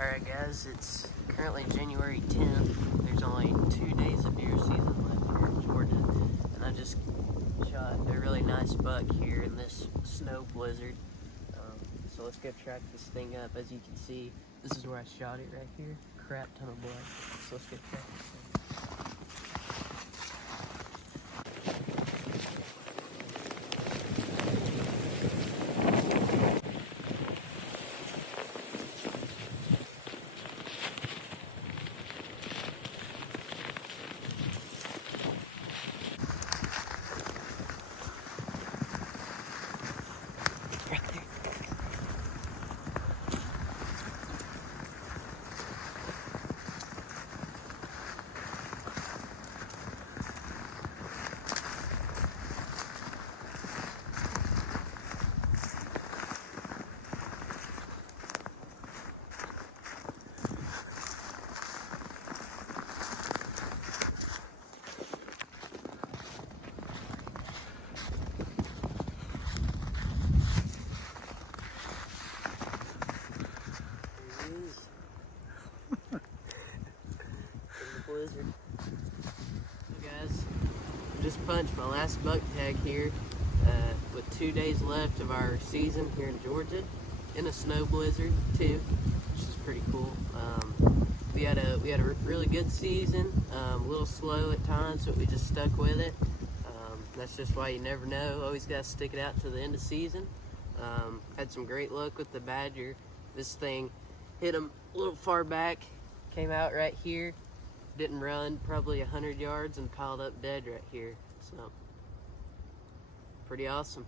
Alright guys, it's currently January 10th. There's only 2 days of deer season left here in Georgia, and I just shot a really nice buck here in this snow blizzard. So let's go track this thing up. As you can see, this is where I shot it right here. Crap ton of blood. So let's go track this thing. Right there. Blizzard. So guys, I just punched my last buck tag here with 2 days left of our season here in Georgia in a snow blizzard too, which is pretty cool. We had a really good season, a little slow at times, but we just stuck with it. That's just why you never know. Always got to stick it out to the end of season. Had some great luck with the badger. This thing hit him a little far back, came out right here, didn't run probably 100 yards and piled up dead right here. So pretty awesome.